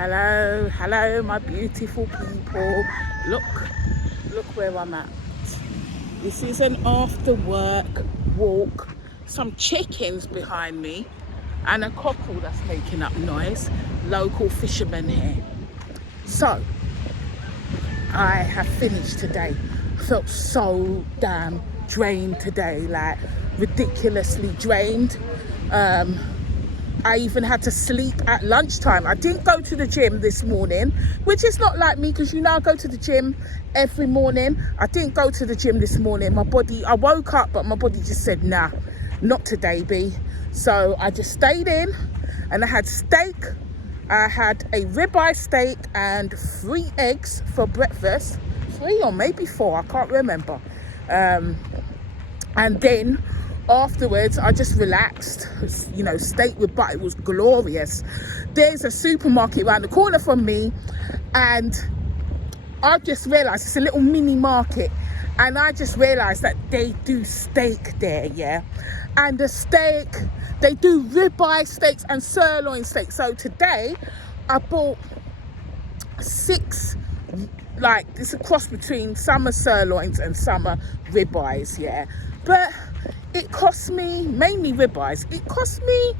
Hello, my beautiful people. Look where I'm at. This is an after work walk. Some chickens behind me and a cockle that's making up noise. Local fishermen here. So, I have finished today. I felt so damn drained today, like ridiculously drained. I even had to sleep at lunchtime. I didn't go to the gym this morning, which is not like me because I go to the gym every morning. I didn't go to the gym this morning. I woke up, but my body just said, nah, not today, B. So I just stayed in and I had steak. I had a ribeye steak and 3 eggs for breakfast. 3 or maybe 4, I can't remember. And then afterwards, I just relaxed, steak with butter. It was glorious. There's a supermarket around the corner from me, and I just realised it's a little mini market, and I just realised that they do steak there, yeah? And the steak, they do ribeye steaks and sirloin steaks. So today, I bought 6, like, it's a cross between some are sirloins and some are ribeyes, yeah? But it cost me, mainly ribeyes, it cost me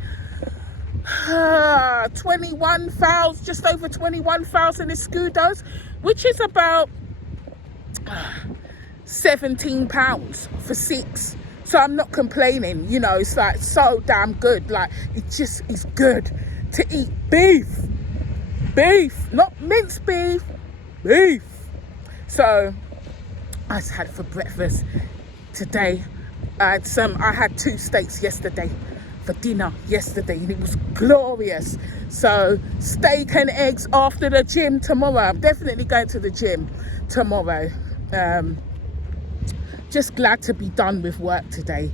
21,000, just over 21,000 escudos, which is about £17 for 6. So I'm not complaining, it's like so damn good. Like, it just is good to eat beef, not minced beef, beef. So I just had it for breakfast today. I had 2 steaks yesterday for dinner yesterday, and it was glorious. So steak and eggs after the gym tomorrow. I'm definitely going to the gym tomorrow. Just glad to be done with work today.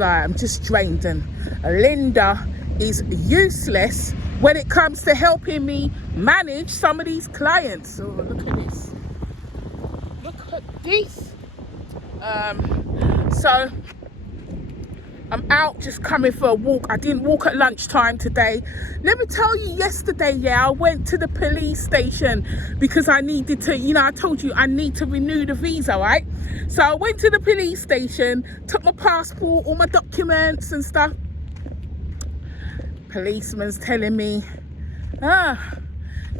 I'm just drained, and Linda is useless when it comes to helping me manage some of these clients. Oh, look at this. Look at this. So I'm out just coming for a walk. I didn't walk at lunchtime today. Let me tell you, yesterday, I went to the police station because I needed to, I told you I need to renew the visa, right? So I went to the police station, took my passport, all my documents and stuff. Policeman's telling me,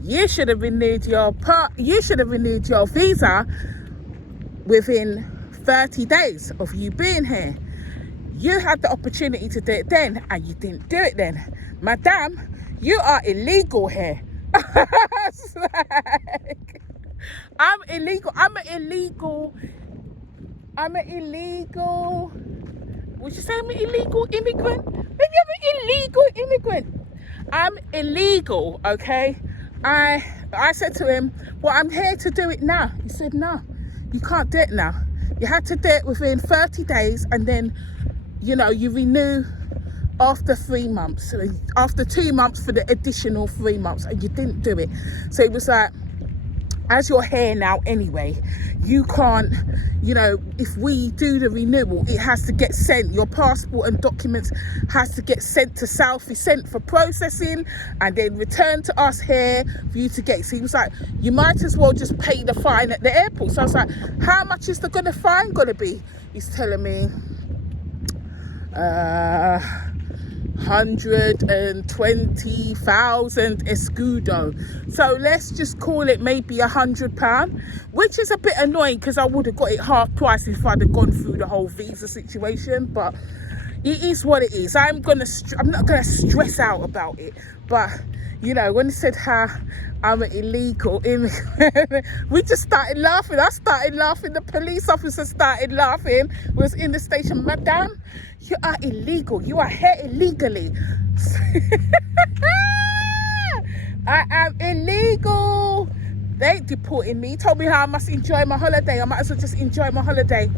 you should have renewed your visa within 30 days of you being here. You had the opportunity to do it then, and you didn't do it then. Madam, you are illegal here. It's like, I'm illegal. Would you say I'm an illegal immigrant? Maybe I'm an illegal immigrant. I'm illegal, okay? I said to him, well, I'm here to do it now. He said, no, you can't do it now. You had to do it within 30 days, and then, you renew after 3 months. So after 2 months for the additional 3 months, and you didn't do it. So it was like, as you're here now anyway, you can't, if we do the renewal, it has to get sent. Your passport and documents has to get sent to Southie, sent for processing, and then returned to us here for you to get. So he was like, you might as well just pay the fine at the airport. So I was like, how much is the fine gonna be? He's telling me 120,000 escudo. So let's just call it maybe £100, which is a bit annoying because I would have got it half price if I'd have gone through the whole visa situation. But it is what it is. I'm not gonna stress out about it. But when he said how I'm an illegal immigrant, we just started laughing. I started laughing. The police officer started laughing. Was in the station, Madam, you are illegal. You are here illegally. I am illegal. They ain't deporting me. He told me how I must enjoy my holiday. I might as well just enjoy my holiday.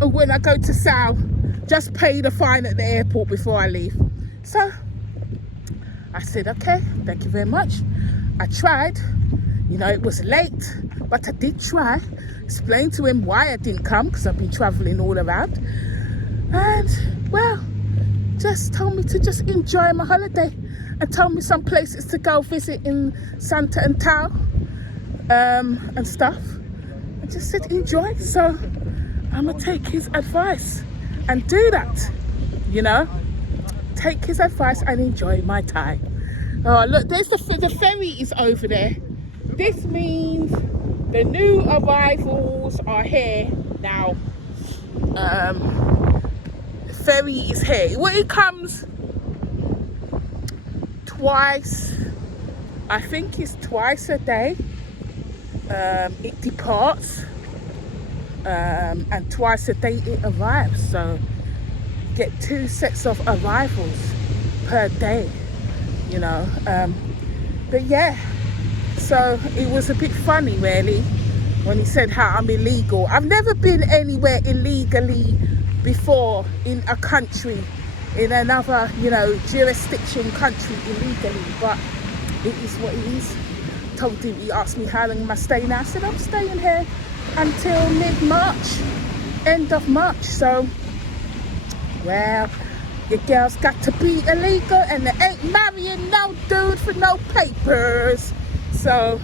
And when I go to Sal, just pay the fine at the airport before I leave. So I said, okay, thank you very much. I tried. It was late, but I did try. Explained to him why I didn't come, because I've been traveling all around. And, well, just told me to just enjoy my holiday. and told me some places to go visit in Santa and Tao and stuff. I just said enjoy, so I'm gonna take his advice and do that, you know, take his advice and enjoy my time. Oh look, there's the ferry is over there. This means the new arrivals are here now. Ferry is here. Well, it comes twice, I think it's twice a day. It departs and twice a day it arrives, so you get 2 sets of arrivals per day, you know. But yeah, so it was a bit funny really when he said how I'm illegal. I've never been anywhere illegally before in a country, in another, you know, jurisdiction country illegally, but it is what it is. Told him, he asked me how long am I staying now. I said I'm staying here until mid-March, end of March. So, well, your girl's got to be illegal and they ain't marrying no dude for no papers. So,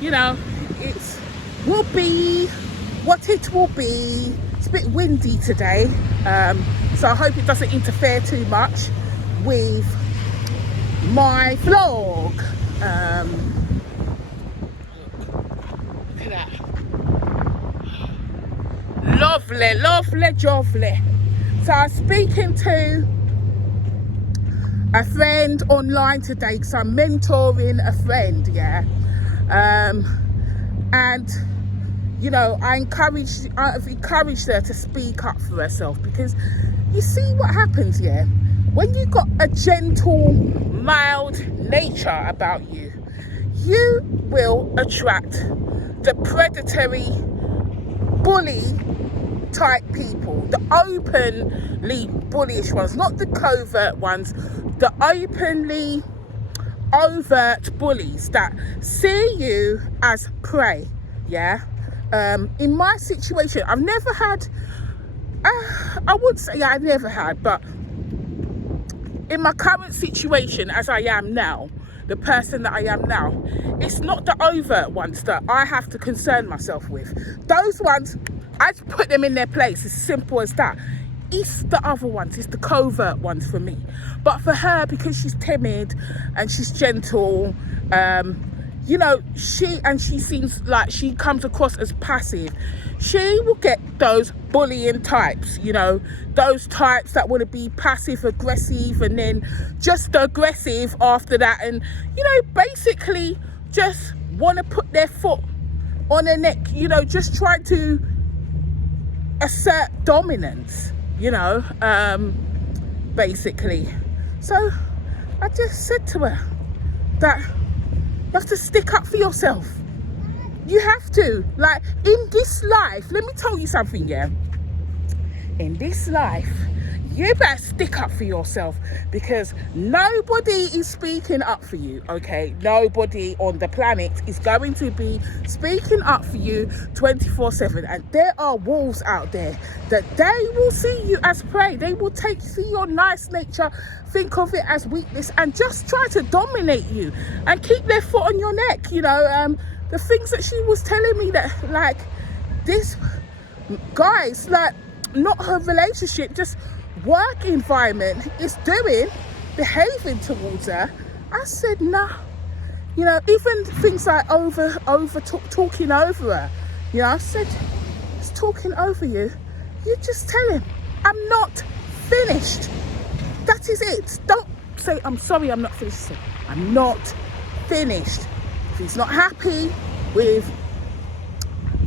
you know, it's will be what it will be. It's a bit windy today, so I hope it doesn't interfere too much with my vlog. Look at that. Lovely, lovely, lovely. So I was speaking to a friend online today because I'm mentoring a friend, yeah. And you know, I've encouraged her to speak up for herself, because you see what happens, yeah, when you got a gentle, mild nature about you, you will attract the predatory, bully type people, the openly bullyish ones, not the covert ones, the openly overt bullies that see you as prey, yeah. In my situation, I've never had, I would say I never had, but in my current situation as I am now, the person that I am now, it's not the overt ones that I have to concern myself with. Those ones, I just put them in their place, as simple as that. It's the other ones, it's the covert ones for me. But for her, because she's timid and she's gentle, you know, she seems like she comes across as passive. She will get those bullying types, you know, those types that want to be passive aggressive and then just aggressive after that, and you know, basically just want to put their foot on her neck, you know, just try to assert dominance, you know, basically. So I just said to her that you have to stick up for yourself. You have to. Like, in this life, let me tell you something, yeah? In this life, you better stick up for yourself, because nobody is speaking up for you, okay? Nobody on the planet is going to be speaking up for you 24/7. And there are wolves out there that they will see you as prey. They will see your nice nature, think of it as weakness, and just try to dominate you and keep their foot on your neck, you know. The things that she was telling me, that like this guy's like, not her relationship, just work environment is behaving towards her. I said, nah, you know, even things like talking over her, you know, I said, it's talking over you. You just tell him, I'm not finished. That is it. Don't say, I'm sorry, I'm not finished. I'm not finished. If he's not happy with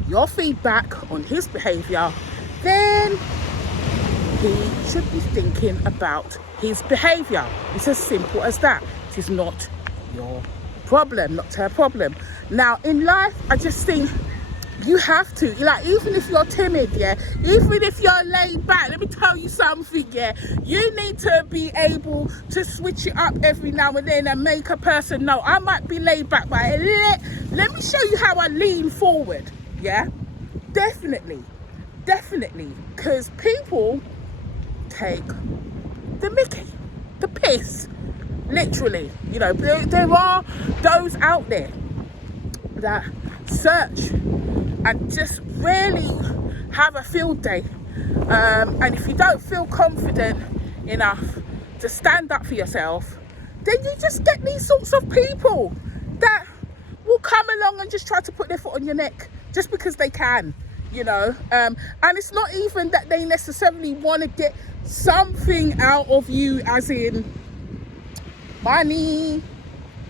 your feedback on his behaviour, then he should be thinking about his behaviour. It's as simple as that. It is not your problem, not her problem. Now, in life, I just think you have to, like, even if you're timid, yeah, even if you're laid back, let me tell you something, yeah, you need to be able to switch it up every now and then and make a person know, I might be laid back, but let me show you how I lean forward, yeah. Definitely, because people take the mickey, the piss literally. You know, there are those out there that search and just really have a field day. And if you don't feel confident enough to stand up for yourself, then you just get these sorts of people that will come along and just try to put their foot on your neck just because they can, you know. And it's not even that they necessarily want to get something out of you, as in money,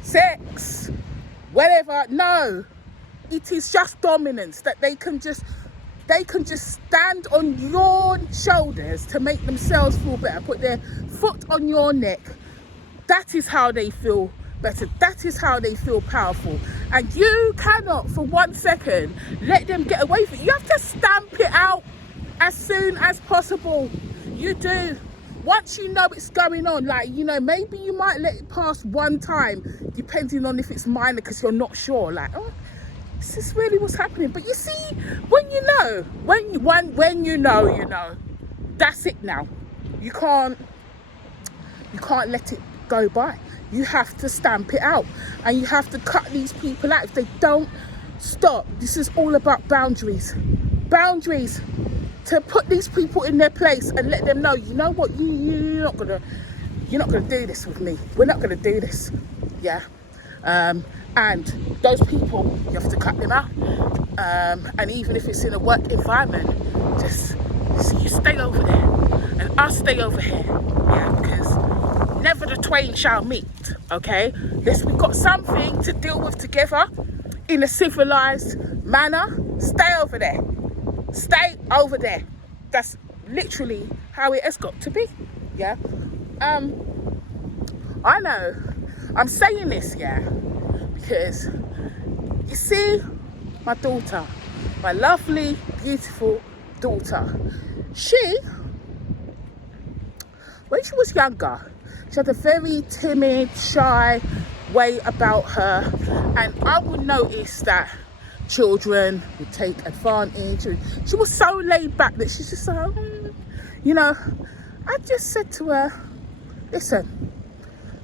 sex, whatever. No, it is just dominance, that they can just stand on your shoulders to make themselves feel better, put their foot on your neck. That is how they feel better. That is how they feel powerful. And you cannot for 1 second let them get away with it. You have to stamp it out as soon as possible. You do. Once you know it's going on, like, you know, maybe you might let it pass one time, depending on if it's minor, because you're not sure, like, oh, is this really what's happening? But you see, when you know, when you know, that's it now. You can't let it go by. You have to stamp it out, and you have to cut these people out if they don't stop. This is all about boundaries to put these people in their place and let them know, you know what, you're not gonna do this with me. We're not gonna do this. Yeah. And those people, you have to cut them out. And even if it's in a work environment, just you stay over there and I'll stay over here. Yeah, because never the twain shall meet. Okay, yes, we've got something to deal with together in a civilized manner. Stay over there. Stay over there. That's literally how it has got to be. Yeah. I know I'm saying this, yeah, because you see, my daughter, my lovely, beautiful daughter, when she was younger, she had a very timid, shy way about her, and I would notice that children would take advantage. She was so laid back that she's just like, you know, I just said to her, listen,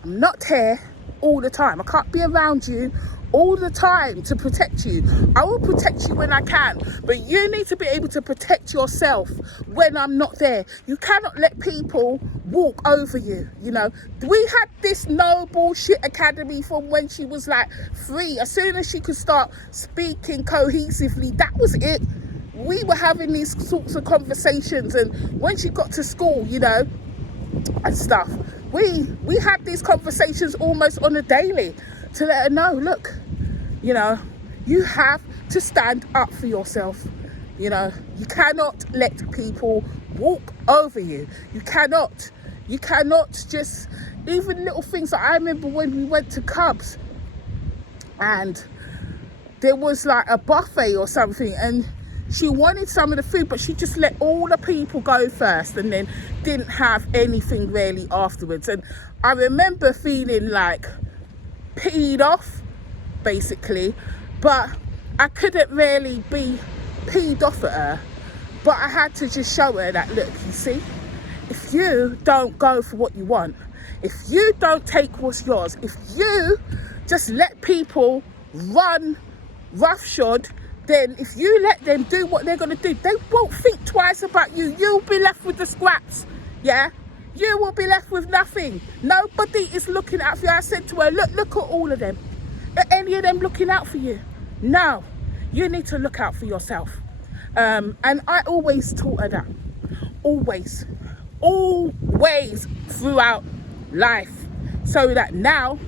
I'm not here all the time. I can't be around you all the time to protect you. I will protect you when I can, but you need to be able to protect yourself when I'm not there. You cannot let people walk over you. You know, we had this no bullshit academy from when she was like 3. As soon as she could start speaking cohesively, that was it. We were having these sorts of conversations, and when she got to school, you know, and stuff, we had these conversations almost on a daily to let her know, look, you know, you have to stand up for yourself. You know, you cannot let people walk over you. You cannot just, even little things. Like I remember when we went to Cubs and there was like a buffet or something, and she wanted some of the food, but she just let all the people go first and then didn't have anything really afterwards. And I remember feeling like peed off, basically, but I couldn't really be peed off at her. But I had to just show her that, look, you see, if you don't go for what you want, if you don't take what's yours, if you just let people run roughshod, then if you let them do what they're going to do, they won't think twice about you. You'll be left with the scraps. Yeah, you will be left with nothing. Nobody is looking out for you. I said to her, look at all of them. Are any of them looking out for you? No, you need to look out for yourself. And I always taught her that. Always throughout life, so that now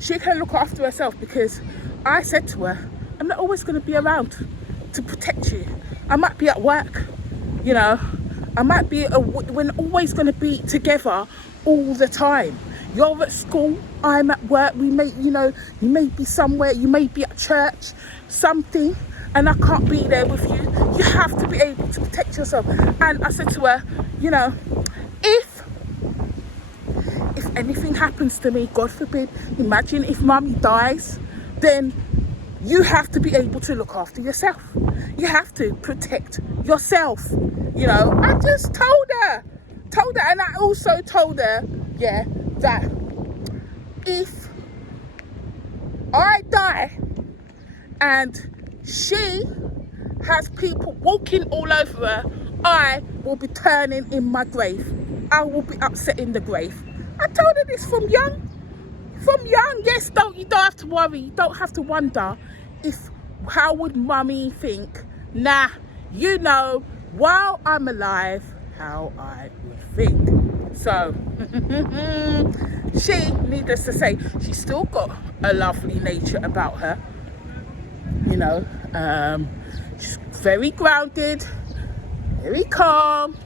she can look after herself, because I said to her, I'm not always going to be around to protect you. I might be at work, you know, we're not always going to be together all the time. You're at school, I'm at work, we may, you know, you may be somewhere, you may be at church, something, and I can't be there with you. You have to be able to protect yourself. And I said to her, you know, if anything happens to me, God forbid, imagine if mummy dies, then you have to be able to look after yourself. You have to protect yourself. You know, I just told her, and I also told her, yeah, that if I die and she has people walking all over her, I will be turning in my grave. I will be upset in the grave. I told her this from young. From young, yes, you don't have to worry. You don't have to wonder if, how would mummy think? Nah, you know, while I'm alive, how I would think. So, she, needless to say, she's still got a lovely nature about her. You know, she's very grounded, very calm,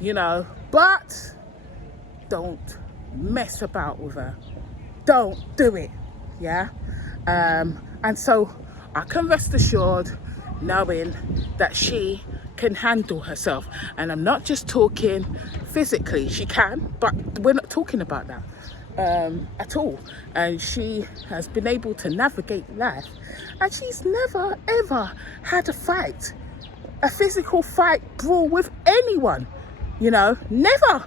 you know, but don't mess about with her. Don't do it, yeah? And so I can rest assured knowing that she can handle herself. And I'm not just talking physically, she can, but we're not talking about that at all. And she has been able to navigate life, and she's never ever had a physical fight, brawl with anyone, you know, never.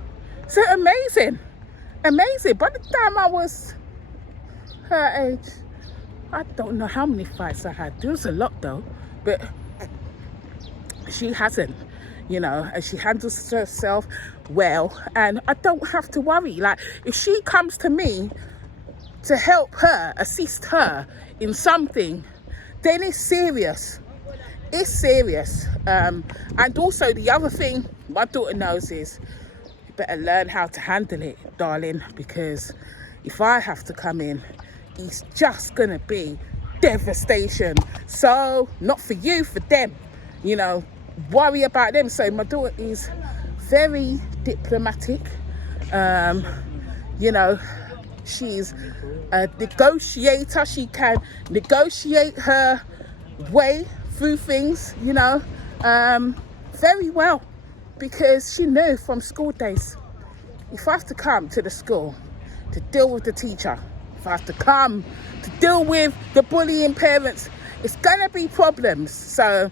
So amazing. By the time I was her age, I don't know how many fights I had. There was a lot though, but she hasn't, you know, and she handles herself well, and I don't have to worry. Like, if she comes to me to help her, assist her in something, then it's serious. It's serious. And also the other thing my daughter knows is, you better learn how to handle it, darling, because if I have to come in, it's just gonna be devastation. So not for you, for them, you know, worry about them. So my daughter is very diplomatic. You know, she's a negotiator. She can negotiate her way through things, you know, very well, because she knew from school days, if I have to come to the school to deal with the teacher, if I have to come to deal with the bullying parents, it's gonna be problems. So,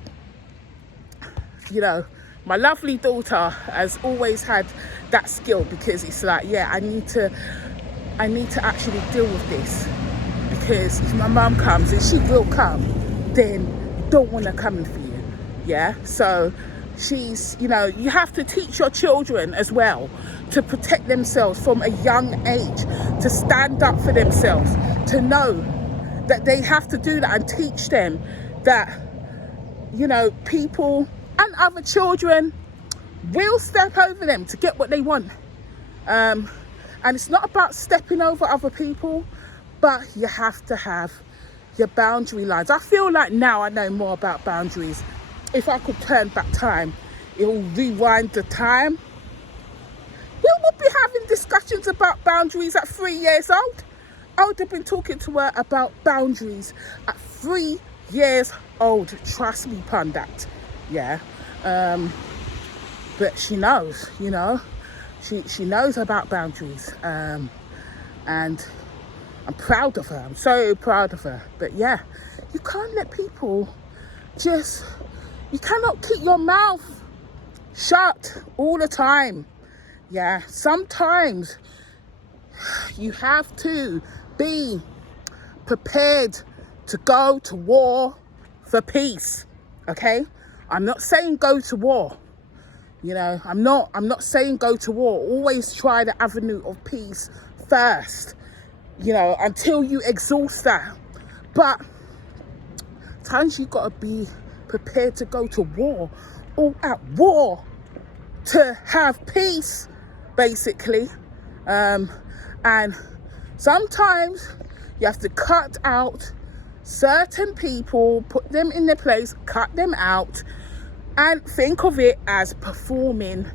you know, my lovely daughter has always had that skill, because it's like, yeah, I need to actually deal with this, because if my mum comes, and she will come, then you don't want her coming for you, yeah? So she's, you know, you have to teach your children as well to protect themselves from a young age, to stand up for themselves, to know that they have to do that, and teach them that, you know, people and other children will step over them to get what they want. And it's not about stepping over other people, but you have to have your boundary lines. I feel like now I know more about boundaries. If I could turn back time, it will rewind the time. We would be having discussions about boundaries at 3 years old. I would have been talking to her about boundaries at 3 years old. Trust me upon that. Yeah. But she knows, you know, she knows about boundaries. And I'm proud of her. I'm so proud of her. But yeah, you can't let people you cannot keep your mouth shut all the time. Yeah, sometimes you have to be prepared to go to war for peace, okay? I'm not saying go to war. You know, I'm not saying go to war. Always try the avenue of peace first, you know, until you exhaust that. But times you've got to be prepared to go to war, all at war, to have peace, basically. And sometimes you have to cut out certain people, put them in their place, cut them out, and think of it as performing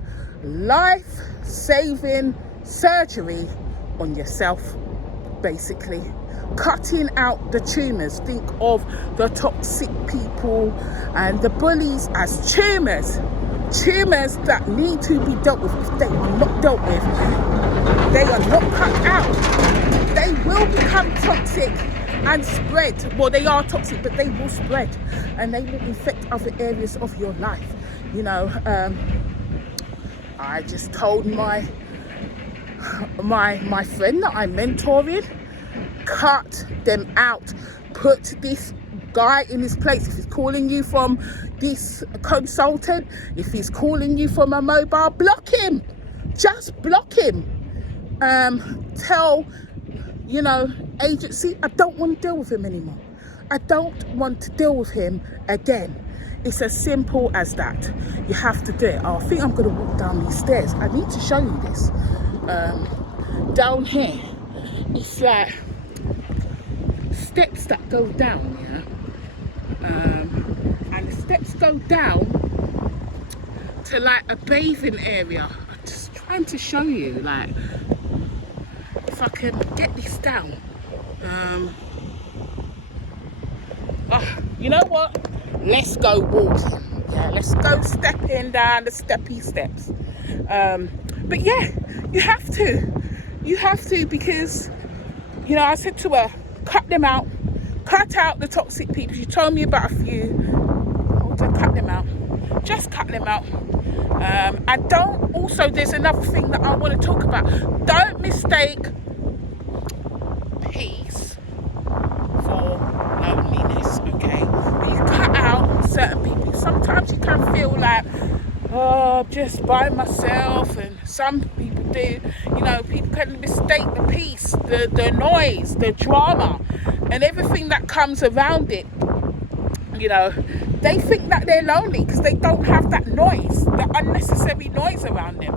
life-saving surgery on yourself, basically. Cutting out the tumours. Think of the toxic people and the bullies as tumours that need to be dealt with. If they are not dealt with, they are not cut out, they will become toxic and spread. Well, they are toxic, but they will spread, and they will infect other areas of your life. You know, I just told my my friend that I'm mentoring, cut them out. Put this guy in his place. If he's calling you from this consultant, if he's calling you from a mobile, block him. Just block him. Tell, agency, I don't want to deal with him anymore. I don't want to deal with him again. It's as simple as that. You have to do it. I think I'm going to walk down these stairs. I need to show you this. Down here, it's like steps that go down, and the steps go down to like a bathing area. I'm just trying to show you, like, if I can get this down. You know what? Let's go walking. Yeah, let's go stepping down the steppy steps. But yeah, you have to, because I said to her, cut them out, cut out the toxic people. She told me about a few. Cut them out, just cut them out. And don't, also there's another thing that I want to talk about. Don't mistake peace for loneliness, okay? When you cut out certain people, sometimes you can feel like, oh, just by myself, and some people do, people can mistake the peace, the noise, the drama, and everything that comes around it. They think that they're lonely because they don't have that noise, that unnecessary noise around them.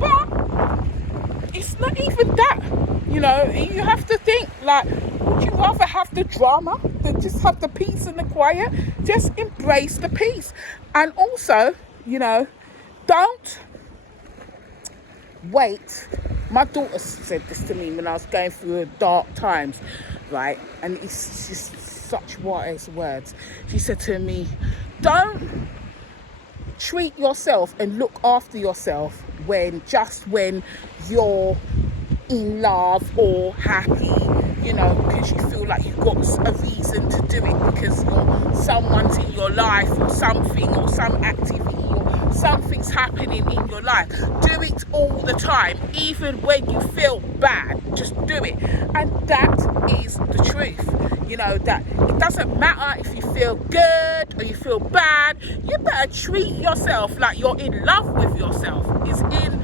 But it's not even that, you have to think, like, would you rather have the drama than just have the peace and the quiet? Just embrace the peace. And also, don't wait. My daughter said this to me when I was going through dark times, right? And it's just such wise words. She said to me, don't treat yourself and look after yourself when you're in love or happy, because you feel like you've got a reason to do it, because someone's in your life, or something, or some activity, or something's happening in your life. Do it all the time, even when you feel bad. Just do it. And that is the truth. That it doesn't matter if you feel good or you feel bad. You better treat yourself like you're in love with yourself. It's in,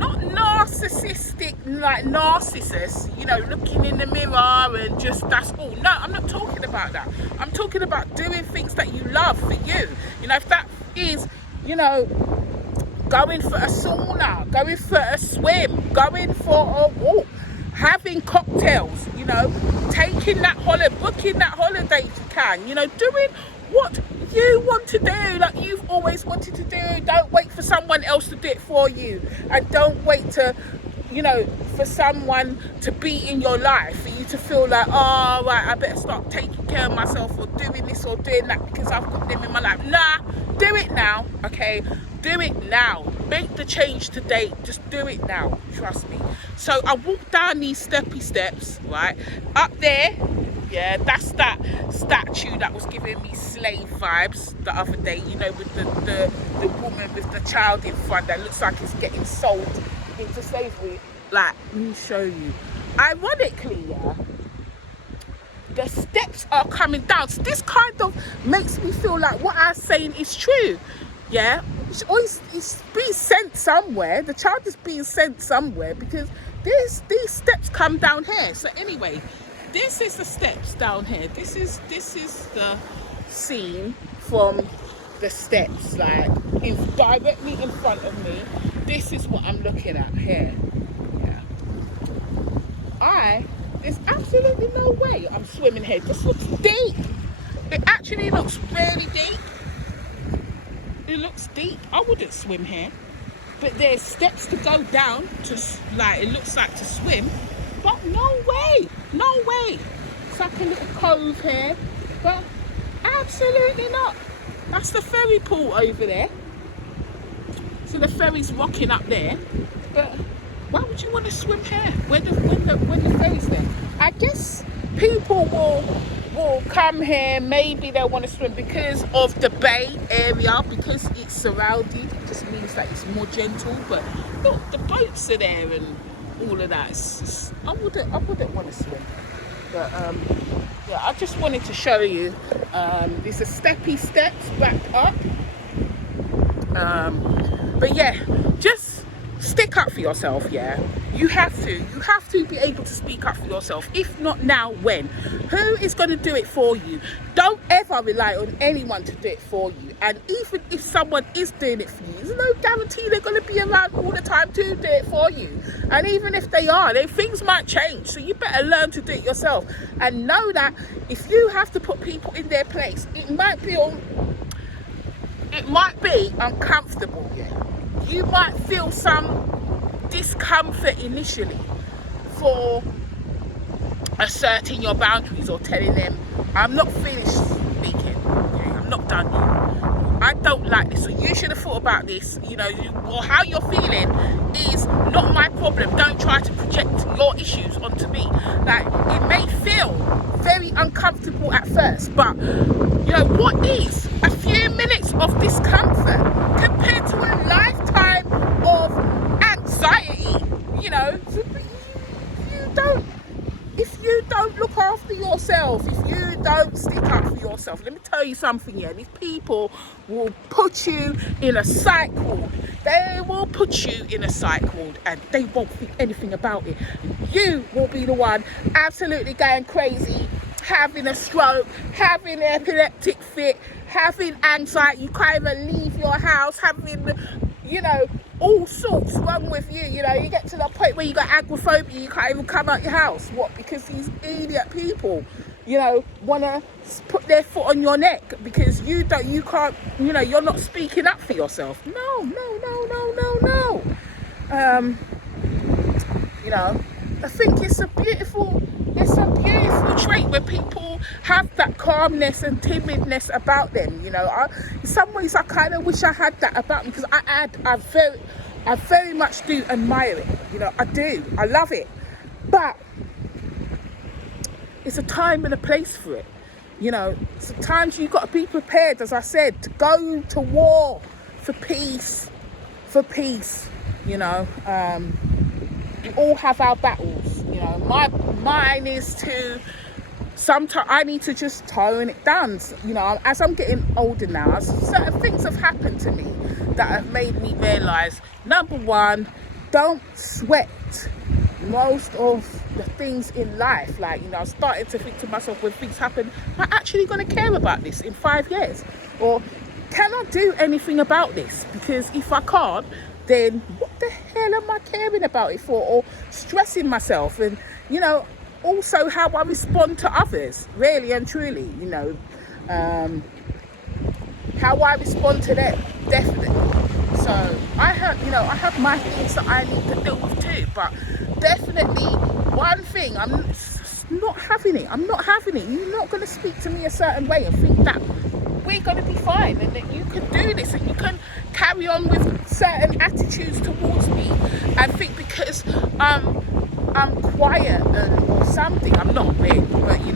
not narcissistic, like narcissists, looking in the mirror and just, that's all. No, I'm not talking about that. I'm talking about doing things that you love for you. If that is, going for a sauna, going for a swim, going for a walk, having cocktails, taking that holiday, booking that holiday if you can, doing what you want to do, like you've always wanted to do. Don't wait for someone else to do it for you, and don't wait to, for someone to be in your life, for you to feel like, oh, right, I better start taking care of myself, or doing this or doing that because I've got them in my life. Nah, do it now, okay? Do it now. Make the change today. Just do it now. Trust me. So I walked down these steppy steps, right? Up there, yeah, that's that statue that was giving me slave vibes the other day, with the woman with the child in front that looks like it's getting sold into slavery. Like, let me show you. Ironically, yeah, the steps are coming down. So this kind of makes me feel like what I'm saying is true. Yeah, it's being sent somewhere. The child is being sent somewhere, because these steps come down here. So anyway, this is the steps down here. This is the scene from the steps, like directly in front of me. This is what I'm looking at here. Yeah, there's absolutely no way I'm swimming here. This looks deep. It actually looks really deep. It looks deep. I wouldn't swim here, but there's steps to go down to, like, it looks like to swim, but no way. It's like a little cove here, but absolutely not. That's the ferry pool over there. So the ferry's rocking up there, but why would you want to swim here when the ferry's there? I guess people will come here, maybe they'll want to swim because of the bay area, because it's surrounded. It just means that it's more gentle. But look, the boats are there, and all of that. I wouldn't want to swim. But yeah, I just wanted to show you. These are steppy steps back up. But yeah, just stick up for yourself. Yeah, you have to be able to speak up for yourself. If not now, when? Who is going to do it for you? Don't ever rely on anyone to do it for you. And even if someone is doing it for you, there's no guarantee they're going to be around all the time to do it for you. And even if they are, then things might change. So you better learn to do it yourself, and know that if you have to put people in their place, it might be uncomfortable. You might feel some discomfort initially for asserting your boundaries or telling them, I'm not finished speaking, okay? I'm not done yet. I don't like this. So you should have thought about this, or how you're feeling is not my problem. Don't try to project your issues onto me. Like, it may feel very uncomfortable at first, but what is a few minutes of discomfort compared to a lifetime of anxiety? If you don't look after yourself, if you don't stick up for yourself, let me tell you something. These people will put you in a cycle. They will put you in a cycle, and they won't think anything about it. You will be the one absolutely going crazy, having a stroke, having an epileptic fit, having anxiety. You can't even leave your house, having all sorts wrong with you. You get to the point where you got agoraphobia, you can't even come out your house. What? Because these idiot people want to put their foot on your neck because you can't, you're not speaking up for yourself. No. I think it's a beautiful trait where people have that calmness and timidness about them. In some ways I kind of wish I had that about me, because I very much do admire it. I do. I love it. But it's a time and a place for it. Sometimes you've got to be prepared, as I said, to go to war for peace. We all have our battles. Mine is to, sometimes I need to just tone it down. As I'm getting older now, certain things have happened to me that have made me realise, number one, don't sweat most of the things in life. Like, I started to think to myself, when things happen, am I actually going to care about this in 5 years? Or can I do anything about this? Because if I can't, then what the hell am I caring about it for, or stressing myself? And also how I respond to others, really and truly. How I respond to them, definitely. So I have my things that I need to deal with too, but definitely one thing, I'm not having it. You're not going to speak to me a certain way and think that we're going to be fine and that you can do this and you can carry on with certain attitudes towards me and think because I'm quiet or something. I'm not really, but if you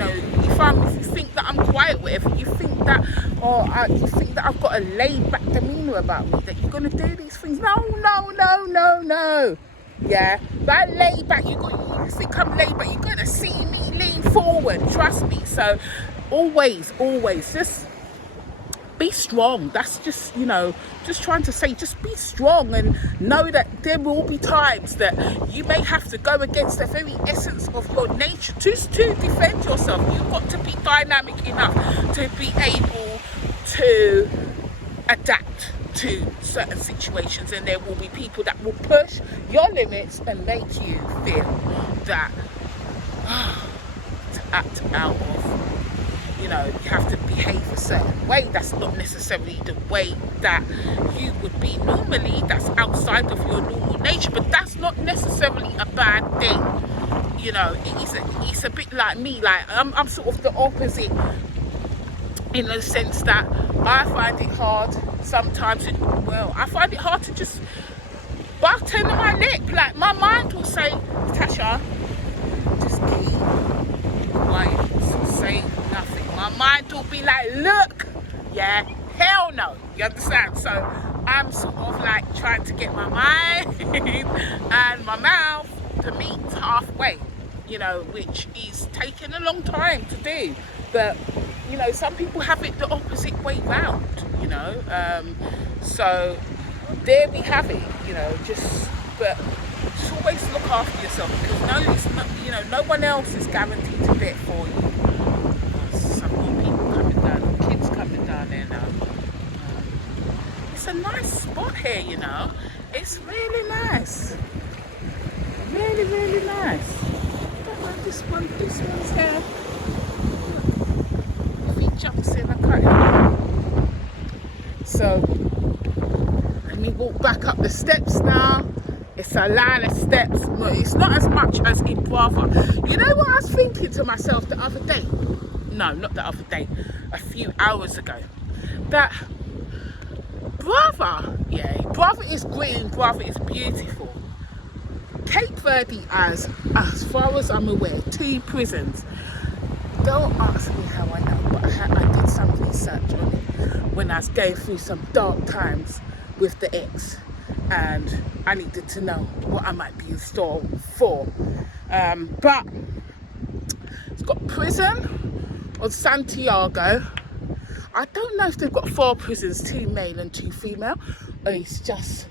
think that I'm quiet, whatever, you think that, or you think that I've got a laid back demeanour about me, that you're going to do these things. No. Yeah, that laid back, you think I'm laid back, you're going to see me lean forward, trust me. So always just be strong. That's just just trying to say, just be strong and know that there will be times that you may have to go against the very essence of your nature just to defend yourself. You've got to be dynamic enough to be able to adapt to certain situations, and there will be people that will push your limits and make you feel that to act out of, you have to behave a certain way. That's not necessarily the way that you would be normally. That's outside of your normal nature, but that's not necessarily a bad thing. It's a bit like me. Like I'm sort of the opposite, in the sense that I find it hard sometimes. I find it hard to just button my lip. Like, my mind will say, Tasha, just keep quiet, say nothing. My mind will be like, look, yeah, hell no. You understand? So I'm sort of like trying to get my mind and my mouth to meet halfway, you know, which is taking a long time to do. But, you know, some people have it the opposite way round, you know. So there we have it, you know, but just always look after yourself, because it's not, you know, no one else is guaranteed to bet for you. Some more people coming down, kids coming down there now. It's a nice spot here, you know. It's really nice. Really, really nice. I don't know this one's here. If he jumps in, I can't. So, let me walk back up the steps now. It's a line of steps. No, it's not as much as in Brava. You know what I was thinking to myself the other day? No, not the other day. A few hours ago. That Brava, yeah, Brava is green, Brava is beautiful. Cape Verde as far as I'm aware, 2 prisons. Don't ask me how I know, but I did some research on it when I was going through some dark times with the ex, and I needed to know what I might be in store for. But it's got prison on Santiago. I don't know if they've got 4 prisons, 2 male and 2 female, or it's just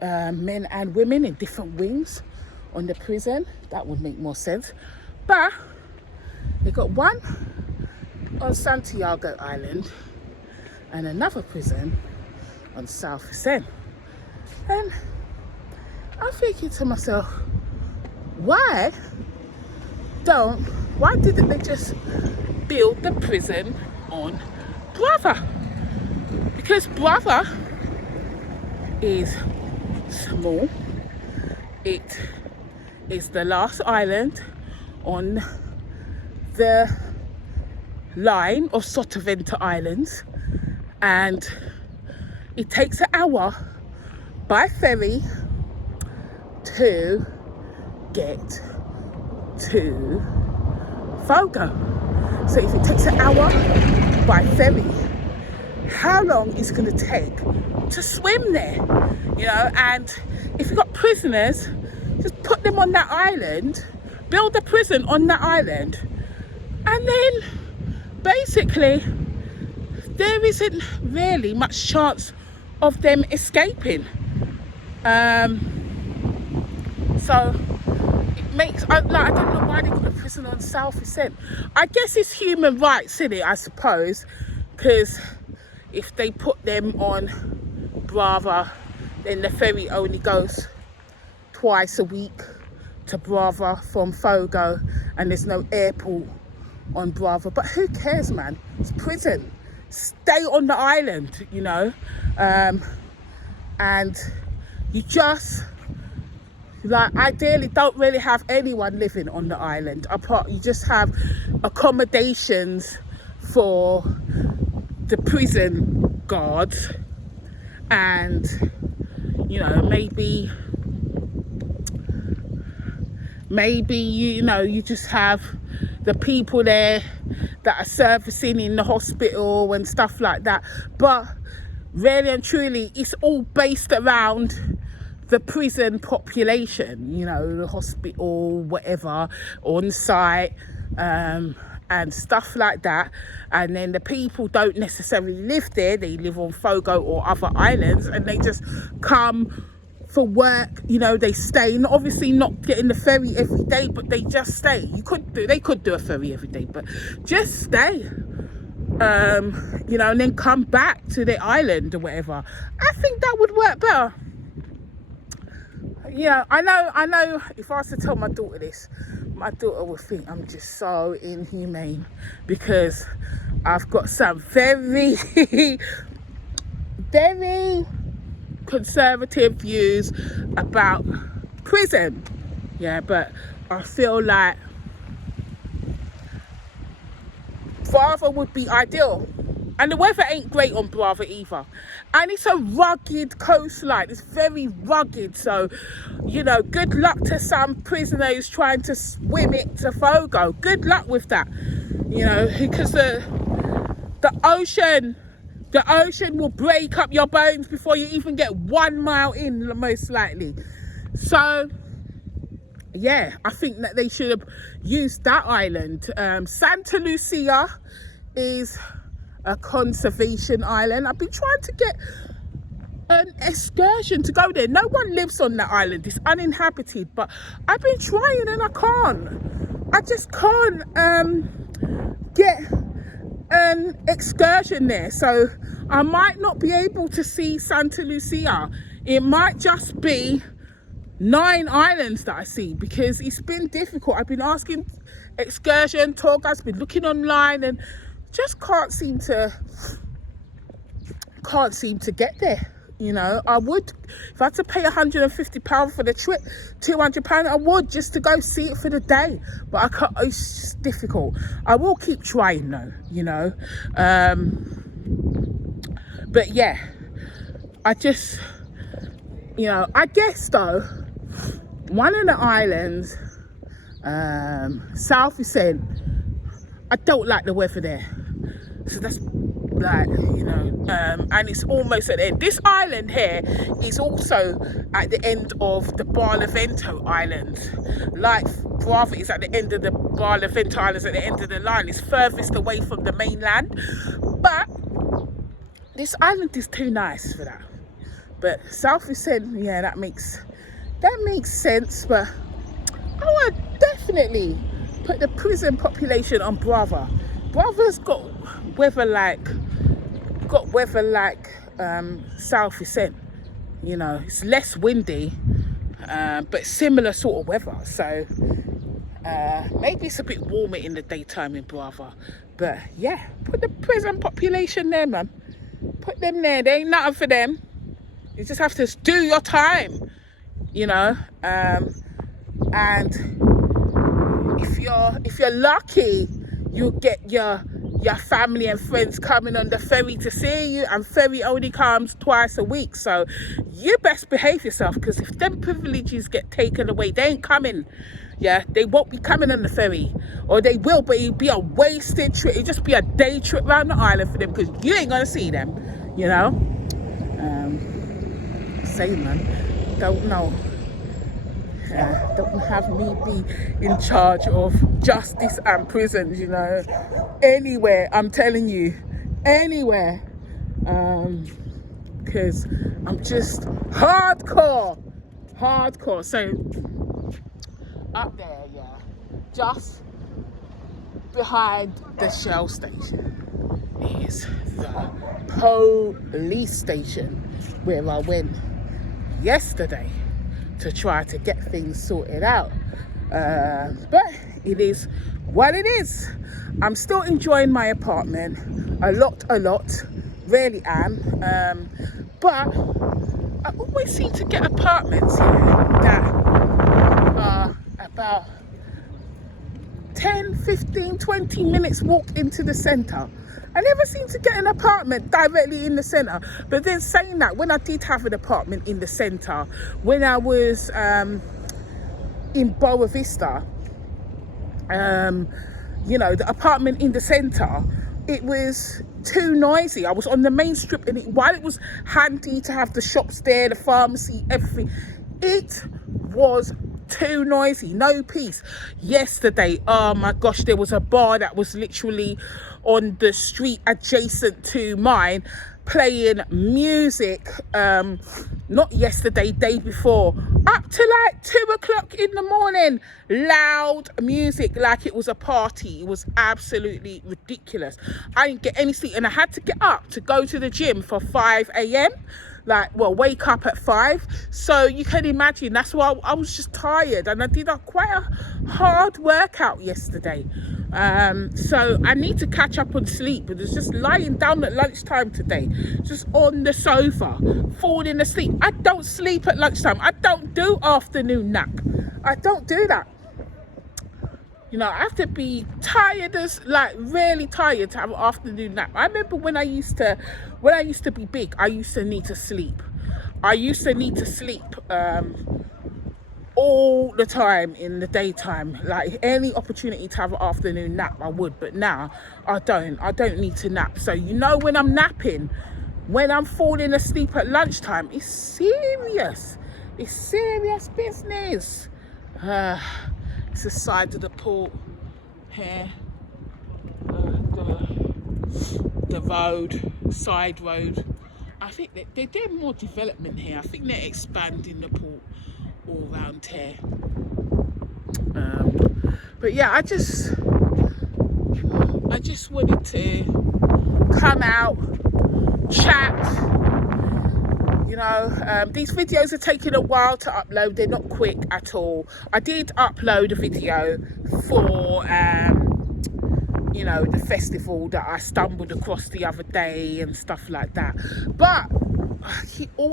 men and women in different wings on the prison. That would make more sense. But they've got one on Santiago Island and another prison on South Vicente. And I'm thinking to myself, why didn't they just build the prison on Brava? Because Brava is small. It is the last island on the line of Sotavento Islands, and it takes an hour by ferry to get to Fogo. So if it takes an hour by ferry, how long is it going to take to swim there? You know, and if you've got prisoners, just put them on that island, build a prison on that island, and then basically there isn't really much chance of them escaping. So it makes, I don't know why they got a prison on South Vicente. I guess it's human rights, isn't it, I suppose, because if they put them on Brava, then the ferry only goes twice a week to Brava from Fogo, and there's no airport on Brava. But who cares, man? It's prison. Stay on the island, you know. And you just, like, ideally don't really have anyone living on the island apart. You just have accommodations for the prison guards, and you know, maybe you just have the people there that are servicing in the hospital and stuff like that. But really and truly, it's all based around the prison population, you know, the hospital, whatever, on site, and stuff like that. And then the people don't necessarily live there, they live on Fogo or other islands, and they just come for work, you know, they stay. And obviously not getting the ferry every day, but they just stay. They could do a ferry every day, but just stay, you know, and then come back to the island or whatever. I think that would work better. Yeah, I know if I was to tell my daughter this, my daughter would think I'm just so inhumane, because I've got some very very conservative views about prison. Yeah, but I feel like Brava would be ideal. And the weather ain't great on Brava either. And it's a rugged coastline. It's very rugged. So, you know, good luck to some prisoners trying to swim it to Fogo. Good luck with that. You know, because the ocean will break up your bones before you even get 1 mile in, most likely. So, yeah, I think that they should have used that island. Santa Lucia is a conservation island. I've been trying to get an excursion to go there. No one lives on that island. It's uninhabited, but I've been trying and I can't. I just can't get an excursion there. So I might not be able to see Santa Lucia. It might just be 9 islands that I see, because it's been difficult. I've been asking excursion tour guides, been looking online, and just can't seem to get there. You know, I would, if I had to pay £150 for the trip, £200, I would, just to go see it for the day. But I can't, it's just difficult. I will keep trying though, you know. But yeah, I just, you know, I guess though, one of the islands, South Isent, I don't like the weather there. So that's like, you know, and it's almost at the end. This island here is also at the end of the Barlovento Islands. Like Brava is at the end of the Barlovento Islands, at the end of the line. It's furthest away from the mainland. But this island is too nice for that. But South Isent, yeah, that makes sense. But I would definitely put the prison population on Brava. Brava's got weather like South Isent. You know, it's less windy, but similar sort of weather. So maybe it's a bit warmer in the daytime in Brava. But yeah, put the prison population there, man. Put them there. There ain't nothing for them. You just have to do your time, you know. And if you're lucky, you'll get your family and friends coming on the ferry to see you, and ferry only comes twice a week. So you best behave yourself, because if them privileges get taken away, they ain't coming. Yeah, they won't be coming on the ferry, or they will, but it'll be a wasted trip. It'll just be a day trip around the island for them, because you ain't gonna see them, you know. Say, man, don't know. Don't have me be in charge of justice and prisons, you know. Anywhere, I'm telling you, anywhere. Because I'm just hardcore. So up there, yeah, just behind the Shell station is the police station where I went yesterday to try to get things sorted out. But it is what it is. I'm still enjoying my apartment a lot, really am. But I always seem to get apartments here that are about 10, 15, 20 minutes walk into the centre. I never seem to get an apartment directly in the centre. But then saying that, when I did have an apartment in the centre, when I was in Boa Vista, you know, the apartment in the centre, it was too noisy. I was on the main strip, and while it was handy to have the shops there, the pharmacy, everything, it was too noisy, no peace. Yesterday, oh my gosh, there was a bar that was literally on the street adjacent to mine, playing music, not yesterday, day before, up to like 2 o'clock in the morning. Loud music, like it was a party. It was absolutely ridiculous. I didn't get any sleep, and I had to get up to go to the gym for 5 a.m. Like, well, wake up at 5. So you can imagine, that's why I was just tired, and I did quite a hard workout yesterday. So I need to catch up on sleep. But it's just lying down at lunchtime today, just on the sofa, falling asleep. I don't sleep at lunchtime. I don't do afternoon nap. I don't do that. You know, I have to be tired, like really tired, to have an afternoon nap. I remember when I used to be big, I used to need to sleep. All the time in the daytime. Like, any opportunity to have an afternoon nap, I would. But now I don't need to nap. So, you know, when I'm napping, when I'm falling asleep at lunchtime, it's serious business. It's the side of the port here. The road, side road. I think they're doing more development here. I think they're expanding the port all around here. But yeah, I just wanted to come out, chat. You know, these videos are taking a while to upload. They're not quick at all. I did upload a video for you know, the festival that I stumbled across the other day and stuff like that. But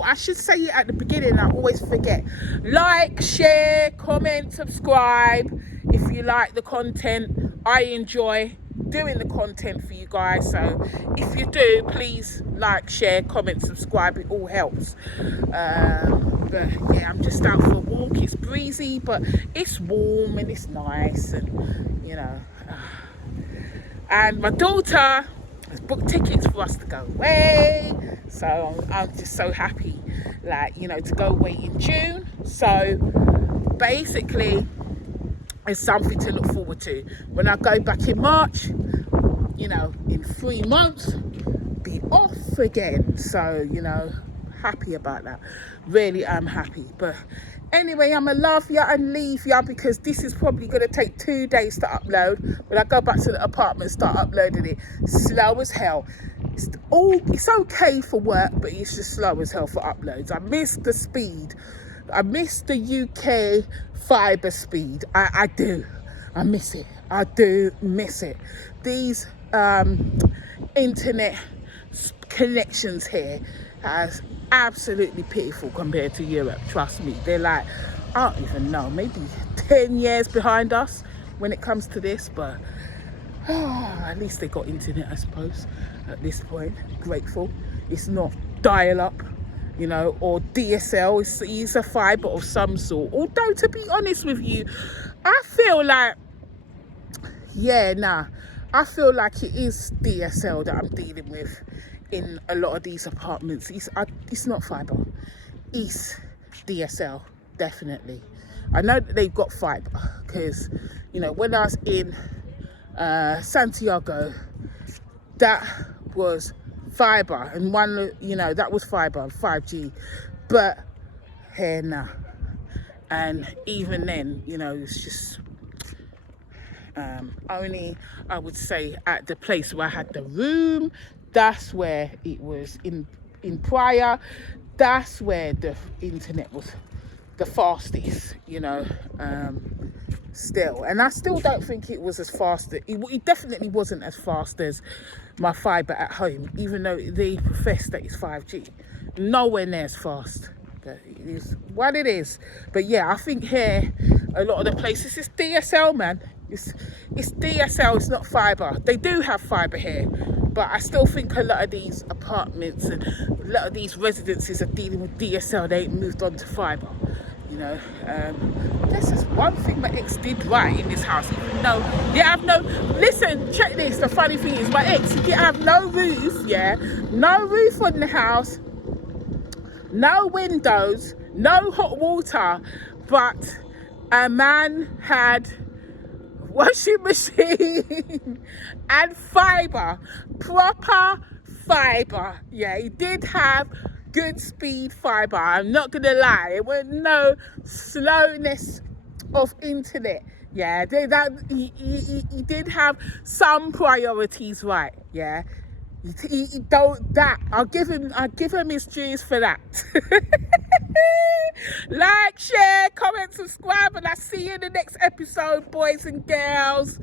I should say it at the beginning, I always forget. Like, share, comment, subscribe if you like the content. I enjoy doing the content for you guys, so if you do, please like, share, comment, subscribe. It all helps. But yeah, I'm just out for a walk. It's breezy, but it's warm and it's nice, and you know. And my daughter has booked tickets for us to go away, so I'm just so happy, like, you know, to go away in June. So basically, it's something to look forward to. When I go back in March, you know, in 3 months, be off again. So, you know, happy about that. Really, I'm happy. But anyway, I'm gonna love you and leave you, because this is probably gonna take 2 days to upload. When I go back to the apartment, start uploading it, slow as hell. It's okay for work, but it's just slow as hell for uploads. I miss the speed. I miss the UK fibre speed. I do. I miss it. I do miss it. These internet connections here is absolutely pitiful compared to Europe. Trust me. They're like, I don't even know, maybe 10 years behind us when it comes to this, but at least they got internet, I suppose, at this point. Grateful. It's not dial-up, you know, or DSL. It's a fibre of some sort. Although, to be honest with you, I feel like, I feel like it is DSL that I'm dealing with in a lot of these apartments. It's not fibre. It's DSL, definitely. I know that they've got fibre, because, you know, when I was in Santiago, that was fibre, and one, you know, that was fibre, 5G, but here now, and even then, you know, it's just only, I would say, at the place where I had the room, that's where it was in Praia. That's where the internet was the fastest, you know, still. And I still don't think it was as fast. It definitely wasn't as fast as my fibre at home, even though they profess that it's 5G. Nowhere near as fast. But it is what it is. But yeah, I think here, a lot of the places, it's DSL, man. It's DSL, it's not fibre. They do have fibre here, but I still think a lot of these apartments and a lot of these residences are dealing with DSL. They ain't moved on to fibre, you know. This is one thing my ex did right in this house, even though they have no, listen, check this, the funny thing is, my ex, he didn't have no roof, yeah, no roof on the house, no windows, no hot water, but a man had washing machine and fibre, proper fibre. Yeah, he did have good speed fibre. I'm not gonna lie, it was no slowness of internet. Yeah, he did have some priorities right. Yeah, he don't that. I'll give him his dues for that. Like, share, comment, subscribe, and I'll see you in the next episode, boys and girls.